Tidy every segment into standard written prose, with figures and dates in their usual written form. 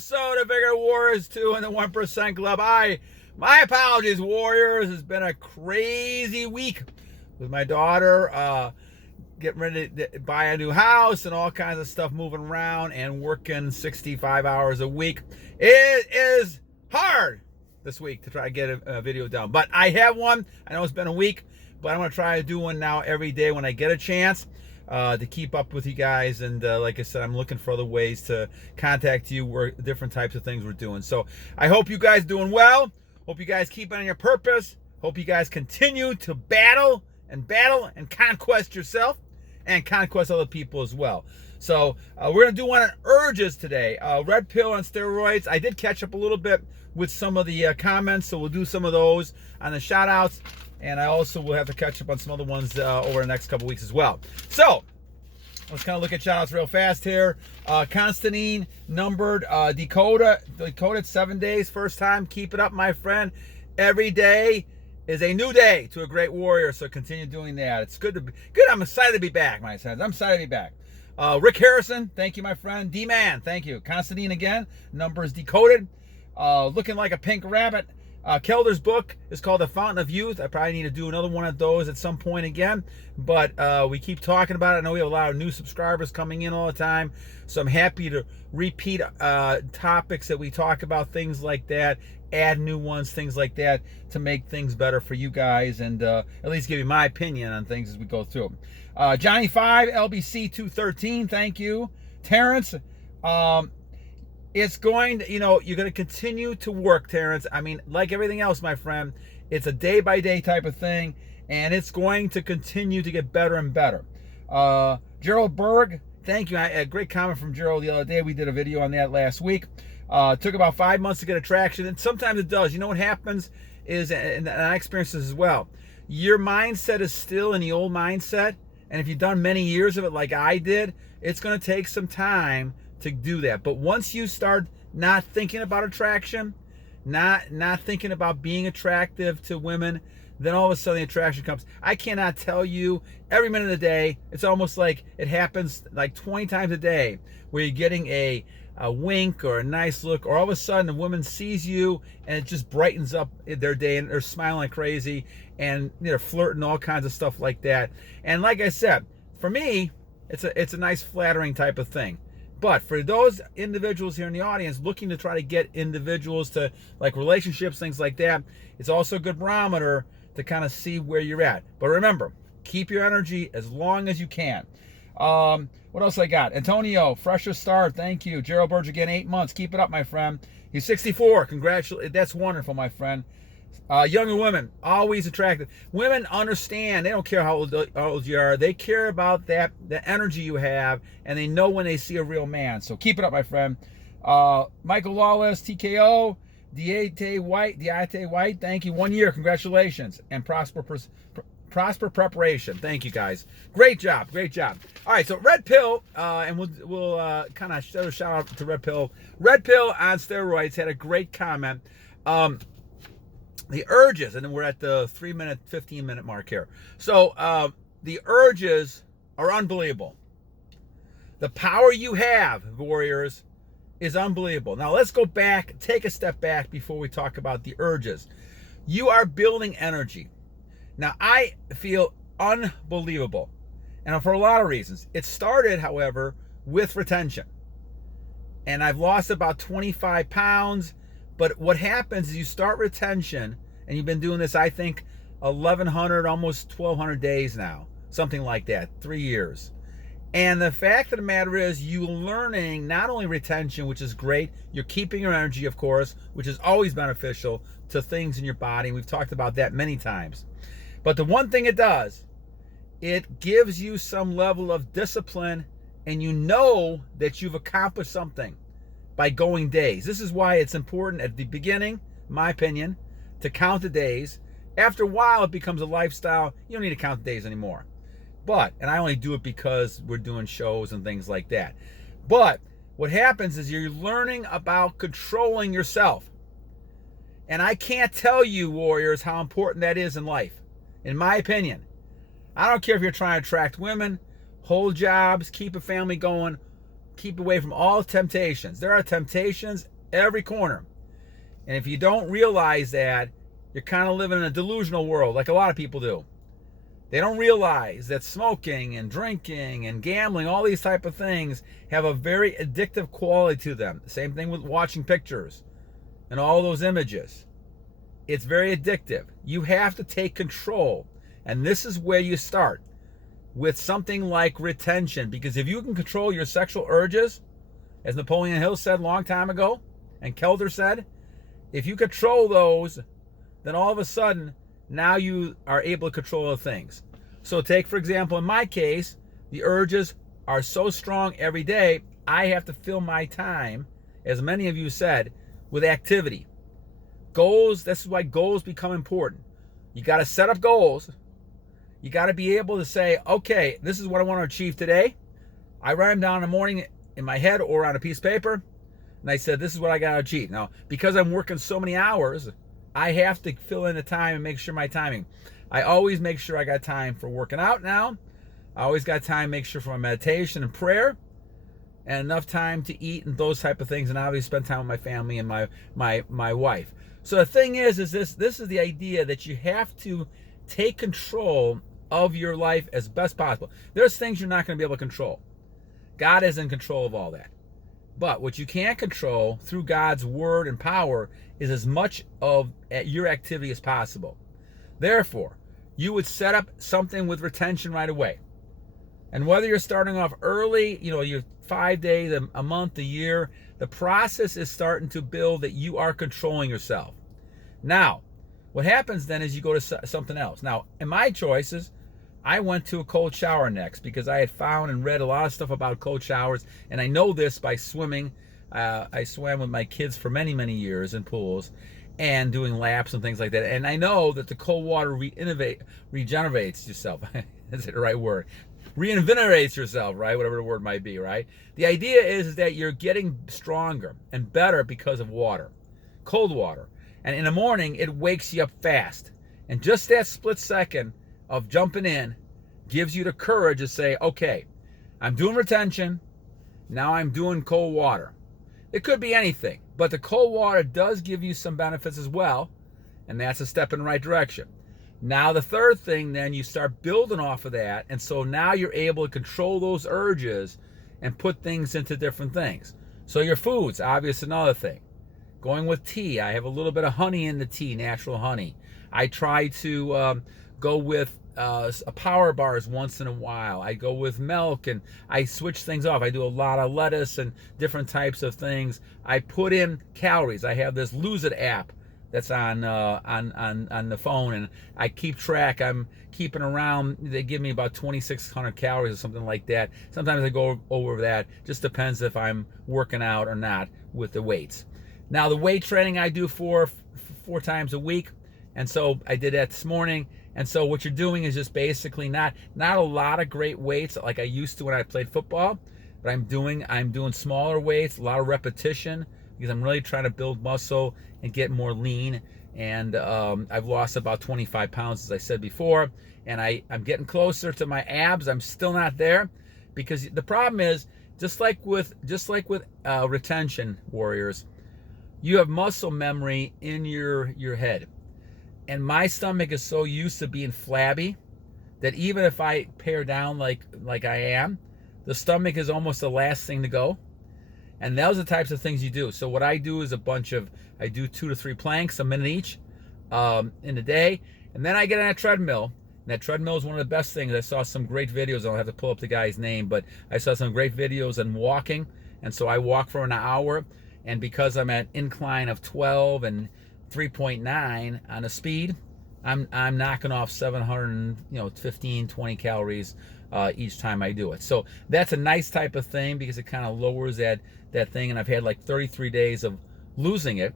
episode of Bigger Warriors 2 in the 1% Club. My apologies, Warriors. It's been a crazy week with my daughter getting ready to buy a new house and all kinds of stuff moving around and working 65 hours a week. It is hard this week to try to get a video done, but I have one. I know it's been a week, but I'm going to try to do one now every day when I get a chance to keep up with you guys. And like I said, I'm looking for other ways to contact you, where different types of things we're doing. So I hope you guys doing well. Hope you guys keep on your purpose. Hope you guys continue to battle and conquest yourself and conquest other people as well. So we're going to do one on urges today. Red pill on steroids. I did catch up a little bit with some of the comments, so we'll do some of those on the shout outs. And I also will have to catch up on some other ones over the next couple weeks as well. So let's kind of look at shout outs real fast here. Constantine numbered decoded 7 days. First time. Keep it up, my friend. Every day is a new day to a great warrior, so continue doing that. It's good. I'm excited to be back, my friends. I'm excited to be back. Rick Harrison, thank you, my friend. Dman, thank you. Constantine again, numbers decoded. Looking like a pink rabbit. Kelder's book is called The Fountain of Youth. I probably need to do another one of those at some point again, but we keep talking about it. I know we have a lot of new subscribers coming in all the time, so I'm happy to repeat topics that we talk about, things like that, add new ones, things like that, to make things better for you guys, and at least give you my opinion on things as we go through them. Johnny5 LBC 213, thank you. Terrance, it's going to, you're going to continue to work, Terrance. I mean, like everything else, my friend, it's a day-by-day type of thing, and it's going to continue to get better and better. Gerald Burge, thank you. A great comment from Gerald the other day. We did a video on that last week. Took about 5 months to get attraction, and sometimes it does. You know what happens is, and I experienced this as well, your mindset is still in the old mindset, and if you've done many years of it like I did, it's going to take some time to do that. But once you start not thinking about attraction, not thinking about being attractive to women, then all of a sudden the attraction comes. I cannot tell you, every minute of the day, it's almost like it happens like 20 times a day, where you're getting a wink or a nice look, or all of a sudden a woman sees you and it just brightens up their day, and they're smiling like crazy, and they're flirting, all kinds of stuff like that. And like I said, for me, it's a nice flattering type of thing. But for those individuals here in the audience looking to try to get individuals to, like, relationships, things like that, it's also a good barometer to kind of see where you're at. But remember, keep your energy as long as you can. What else I got? Antonio, fresher start, thank you. Gerald Burge again, 8 months. Keep it up, my friend. He's 64. Congratulations. That's wonderful, my friend. Younger women, always attractive. Women understand. They don't care how old you are. They care about the energy you have, and they know when they see a real man. So keep it up, my friend. Michael Lawless, TKO, Diante White, thank you. 1 year, congratulations, and prosper preparation. Thank you, guys. Great job. All right, so Red Pill, and we'll kind of shout out to Red Pill. Red Pill on steroids had a great comment. The urges, and then we're at the 15-minute mark here. So the urges are unbelievable. The power you have, warriors, is unbelievable. Now let's go back, take a step back before we talk about the urges. You are building energy. Now I feel unbelievable, and for a lot of reasons. It started, however, with retention. And I've lost about 25 pounds. But what happens is you start retention, and you've been doing this, I think, 1,100, almost 1,200 days now, something like that, 3 years. And the fact of the matter is, you're learning not only retention, which is great, you're keeping your energy, of course, which is always beneficial to things in your body. We've talked about that many times. But the one thing it does, it gives you some level of discipline, and you know that you've accomplished something by going days. This is why it's important at the beginning, in my opinion, to count the days. After a while, it becomes a lifestyle. You don't need to count the days anymore. And I only do it because we're doing shows and things like that. But what happens is you're learning about controlling yourself. And I can't tell you, warriors, how important that is in life, in my opinion. I don't care if you're trying to attract women, hold jobs, keep a family going, keep away from all temptations. There are temptations every corner. And if you don't realize that, you're kind of living in a delusional world like a lot of people do. They don't realize that smoking and drinking and gambling, all these type of things, have a very addictive quality to them. The same thing with watching pictures and all those images. It's very addictive. You have to take control. And this is where you start with something like retention. Because if you can control your sexual urges, as Napoleon Hill said a long time ago, and Kelder said, if you control those, then all of a sudden, now you are able to control other things. So take, for example, in my case, the urges are so strong every day, I have to fill my time, as many of you said, with activity. Goals, this is why goals become important. You got to set up goals. You got to be able to say, okay, this is what I want to achieve today. I write them down in the morning in my head or on a piece of paper, and I said, this is what I got to achieve. Now, because I'm working so many hours, I have to fill in the time and make sure my timing. I always make sure I got time for working out now. I always got time to make sure for my meditation and prayer, and enough time to eat and those type of things, and obviously spend time with my family and my wife. So the thing is this is the idea that you have to take control of your life as best possible. There's things you're not going to be able to control. God is in control of all that. But what you can control through God's word and power is as much of your activity as possible. Therefore, you would set up something with retention right away. And whether you're starting off early, you're 5 days, a month, a year, the process is starting to build that you are controlling yourself. Now, what happens then is you go to something else. Now, in my choices, I went to a cold shower next because I had found and read a lot of stuff about cold showers, and I know this by swimming. I swam with my kids for many, many years in pools and doing laps and things like that. And I know that the cold water regenerates yourself. Is it the right word? Reinvigorates yourself, right? Whatever the word might be, right? The idea is that you're getting stronger and better because of water, cold water. And in the morning, it wakes you up fast. And just that split second of jumping in gives you the courage to say, okay, I'm doing retention, now I'm doing cold water. It could be anything, but the cold water does give you some benefits as well, and that's a step in the right direction. Now the third thing, then you start building off of that, and so now you're able to control those urges and put things into different things. So your foods, obviously another thing. Going with tea, I have a little bit of honey in the tea, natural honey. I try to go with power bars once in a while. I go with milk, and I switch things off. I do a lot of lettuce and different types of things. I put in calories. I have this Lose It app that's on the phone, and I keep track. I'm keeping around. They give me about 2,600 calories or something like that. Sometimes I go over that. Just depends if I'm working out or not with the weights. Now the weight training I do four times a week, and so I did that this morning. And so what you're doing is just basically not a lot of great weights like I used to when I played football, but I'm doing smaller weights, a lot of repetition, because I'm really trying to build muscle and get more lean. And I've lost about 25 pounds, as I said before, and I'm getting closer to my abs. I'm still not there, because the problem is just like with retention warriors, you have muscle memory in your head. And my stomach is so used to being flabby that even if I pare down like I am, the stomach is almost the last thing to go. And those are the types of things you do. So what I do is I do 2 to 3 planks, a minute each, in a day. And then I get on a treadmill. And that treadmill is one of the best things. I saw some great videos. I don't have to pull up the guy's name, but I saw some great videos on walking. And so I walk for an hour. And because I'm at incline of 12 and 3.9 on a speed, I'm knocking off 715, 20 calories each time I do it. So that's a nice type of thing because it kind of lowers that thing. And I've had like 33 days of losing it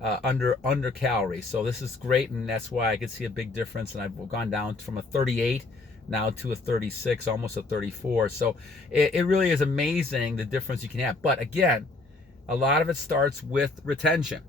under calories. So this is great, and that's why I could see a big difference. And I've gone down from a 38 now to a 36, almost a 34. So it really is amazing the difference you can have. But again, a lot of it starts with retention.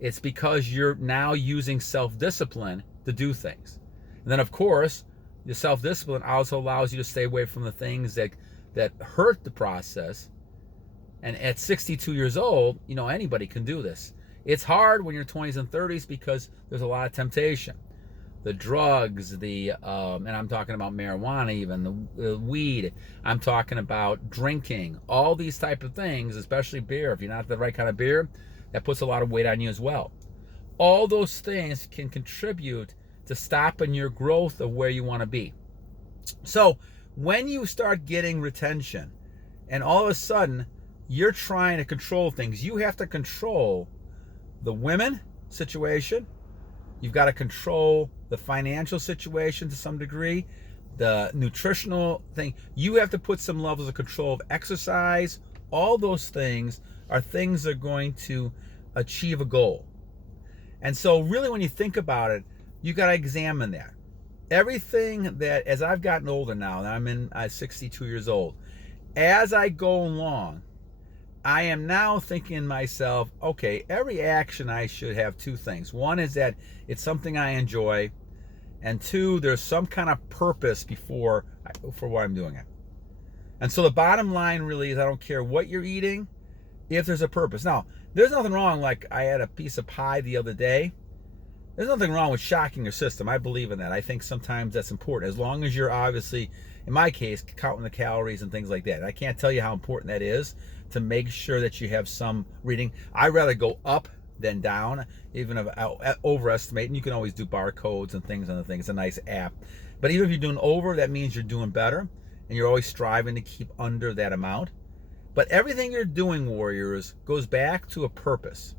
It's because you're now using self-discipline to do things. And then, of course, the self-discipline also allows you to stay away from the things that hurt the process And at 62 years old, anybody can do this. It's hard when you're 20s and 30s because there's a lot of temptation. The drugs, and I'm talking about marijuana even, the weed. I'm talking about drinking. All these type of things, especially beer. If you're not the right kind of beer, that puts a lot of weight on you as well. All those things can contribute to stopping your growth of where you want to be. So when you start getting retention and all of a sudden you're trying to control things, you have to control the women situation. You've got to control the financial situation to some degree, the nutritional thing. You have to put some levels of control of exercise. All those things are things that are going to achieve a goal. And so really when you think about it, you got to examine that. Everything that, as I've gotten older now, and I'm 62 years old, as I go along, I am now thinking to myself, okay, every action I should have two things. One is that it's something I enjoy, and two, there's some kind of purpose for why I'm doing it. And so the bottom line really is I don't care what you're eating, if there's a purpose. Now, there's nothing wrong, like I had a piece of pie the other day. There's nothing wrong with shocking your system. I believe in that. I think sometimes that's important, as long as you're obviously, in my case, counting the calories and things like that. And I can't tell you how important that is to make sure that you have some reading. I'd rather go up than down, even if I overestimate. And you can always do barcodes and things on the thing. It's a nice app. But even if you're doing over, that means you're doing better. And you're always striving to keep under that amount. But everything you're doing, warriors, goes back to a purpose.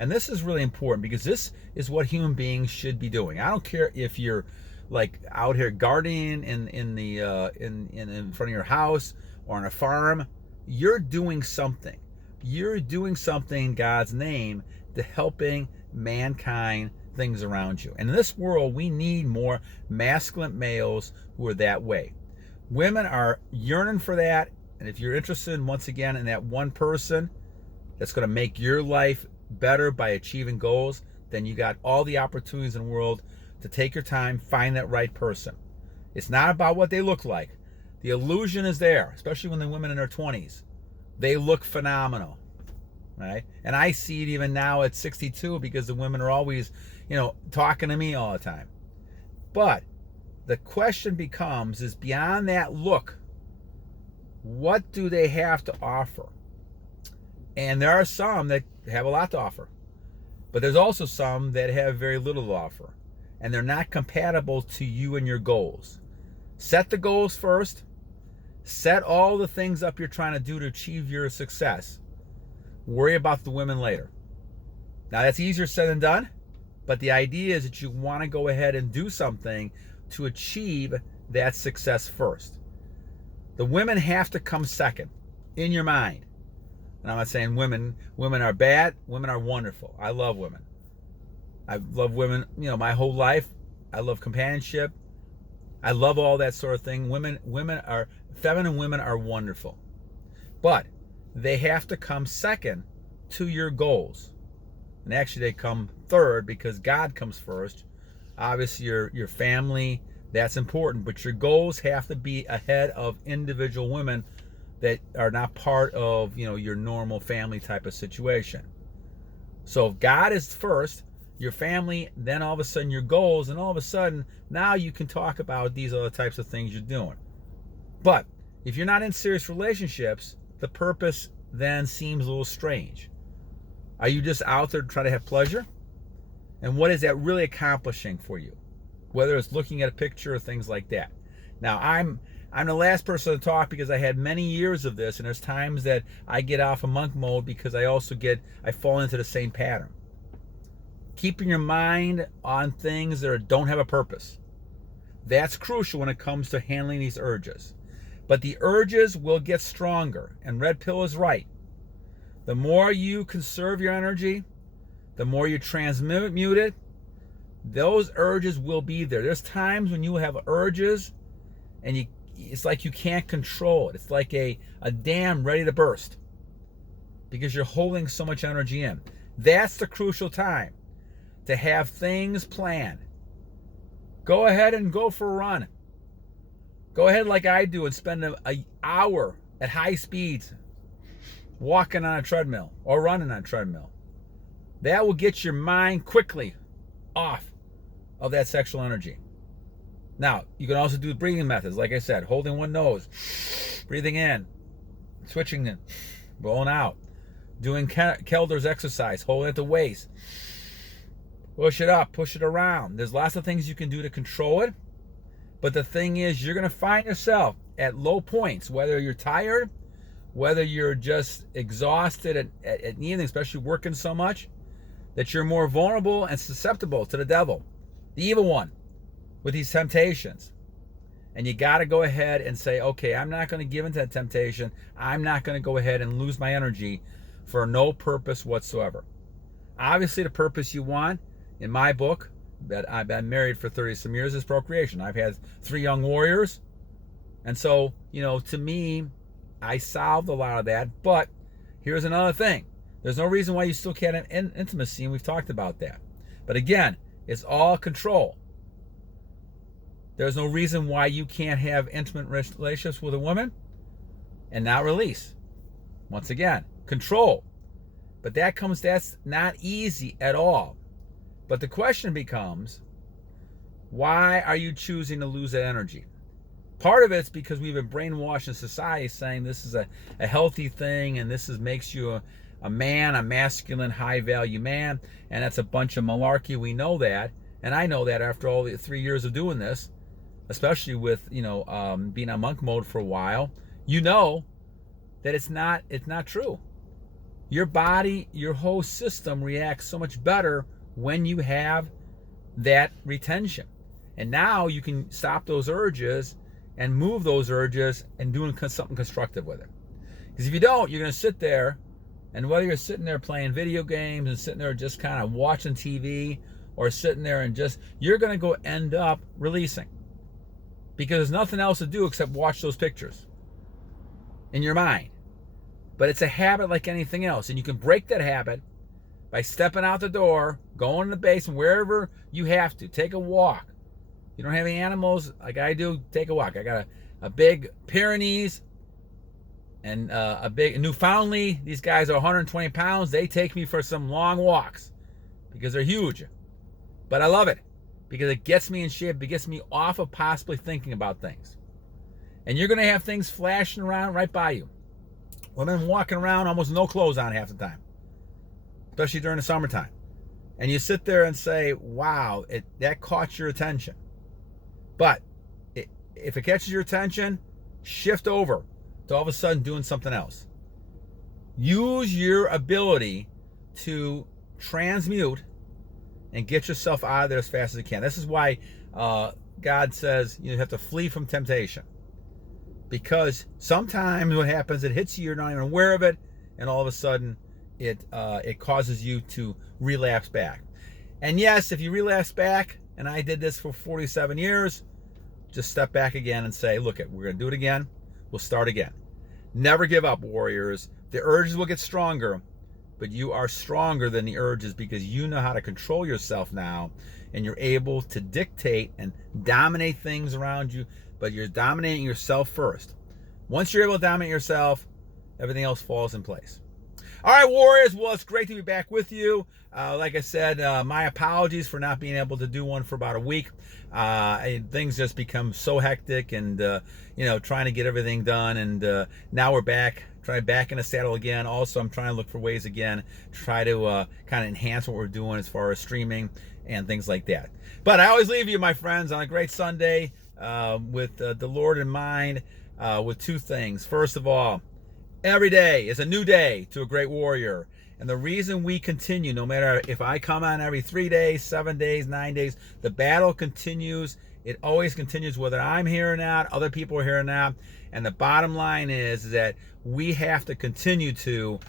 And this is really important because this is what human beings should be doing. I don't care if you're like out here gardening in front of your house or on a farm. You're doing something. You're doing something in God's name to helping mankind, things around you. And in this world, we need more masculine males who are that way. Women are yearning for that. And if you're interested, once again, in that one person that's going to make your life better by achieving goals, then you got all the opportunities in the world to take your time, find that right person. It's not about what they look like. The illusion is there, especially when the women in their 20s. They look phenomenal, right? And I see it even now at 62 because the women are always, talking to me all the time. But the question becomes, is beyond that look, what do they have to offer? And there are some that have a lot to offer. But there's also some that have very little to offer. And they're not compatible to you and your goals. Set the goals first. Set all the things up you're trying to do to achieve your success. Worry about the women later. Now that's easier said than done. But the idea is that you want to go ahead and do something to achieve that success first. The women have to come second in your mind. And I'm not saying women are bad. Women are wonderful. I love women. I've loved women, my whole life. I love companionship. I love all that sort of thing. Feminine women are wonderful. But they have to come second to your goals. And actually they come third because God comes first. Obviously your family, that's important. But your goals have to be ahead of individual women that are not part of, your normal family type of situation. So if God is first, your family, then all of a sudden your goals, and all of a sudden now you can talk about these other types of things you're doing. But if you're not in serious relationships, the purpose then seems a little strange. Are you just out there to try to have pleasure? And what is that really accomplishing for you? Whether it's looking at a picture or things like that. Now, I'm the last person to talk because I had many years of this, and there's times that I get off of monk mode because I fall into the same pattern. Keeping your mind on things that don't have a purpose. That's crucial when it comes to handling these urges. But the urges will get stronger, and Red Pill is right. The more you conserve your energy, the more you transmute it, those urges will be there. There's times when you have urges and it's like you can't control it. It's like a dam ready to burst because you're holding so much energy in. That's the crucial time to have things planned. Go ahead and go for a run. Go ahead like I do and spend an hour at high speeds walking on a treadmill or running on a treadmill. That will get your mind quickly off of that sexual energy. Now, you can also do breathing methods, like I said, holding one nose, breathing in, switching in, blowing out, doing Kelder's exercise, hold it at the waist, push it up, push it around. There's lots of things you can do to control it, but the thing is, you're going to find yourself at low points, whether you're tired, whether you're just exhausted at the evening, especially working so much, that you're more vulnerable and susceptible to the devil, the evil one, with these temptations. And you got to go ahead and say, okay, I'm not going to give into that temptation. I'm not going to go ahead and lose my energy for no purpose whatsoever. Obviously, the purpose you want, in my book, that I've been married for 30 some years, is procreation. I've had 3 young warriors. And so, to me, I solved a lot of that. But here's another thing. There's no reason why you still can't have intimacy, and we've talked about that. But again, it's all control. There's no reason why you can't have intimate relationships with a woman and not release. Once again, control. But that's not easy at all. But the question becomes, why are you choosing to lose that energy? Part of it's because we've been brainwashed in society saying this is a healthy thing, and this makes you a man, a masculine, high-value man, and that's a bunch of malarkey. We know that, and I know that after all the 3 years of doing this, especially with being on monk mode for a while. That it's not true. Your body, your whole system reacts so much better when you have that retention. And now you can stop those urges and move those urges and doing something constructive with it. Because if you don't, you're going to sit there, and whether you're sitting there playing video games and sitting there just kind of watching TV, or sitting there and you're going to go end up releasing. Because there's nothing else to do except watch those pictures in your mind. But it's a habit like anything else. And you can break that habit by stepping out the door, going to the basement, wherever you have to. Take a walk. You don't have any animals like I do, take a walk. I got a big Pyrenees and a big Newfoundland. These guys are 120 pounds. They take me for some long walks because they're huge. But I love it. Because it gets me in shape. It gets me off of possibly thinking about things. And you're going to have things flashing around right by you. Women walking around almost no clothes on half the time. Especially during the summertime. And you sit there and say, wow, that caught your attention. But if it catches your attention, shift over to all of a sudden doing something else. Use your ability to transmute and get yourself out of there as fast as you can. This is why God says you have to flee from temptation. Because sometimes what happens, it hits you, you're not even aware of it, and all of a sudden it causes you to relapse back. And yes, if you relapse back, and I did this for 47 years, just step back again and say, look, we're going to do it again. We'll start again. Never give up, warriors. The urges will get stronger, but you are stronger than the urges because you know how to control yourself now, and you're able to dictate and dominate things around you, but you're dominating yourself first. Once you're able to dominate yourself, everything else falls in place. All right, warriors, well, it's great to be back with you. Like I said, my apologies for not being able to do one for about a week. Things just become so hectic and, trying to get everything done. And now we're back. Back in the saddle again. Also, I'm trying to look for ways again, try to kind of enhance what we're doing as far as streaming and things like that. But I always leave you, my friends, on a great Sunday with the Lord in mind, with 2 things. First of all, every day is a new day to a great warrior. And the reason we continue, no matter if I come on every 3 days, 7 days, 9 days, the battle continues. It always continues, whether I'm here or not, other people are here or not. And the bottom line is that we have to continue to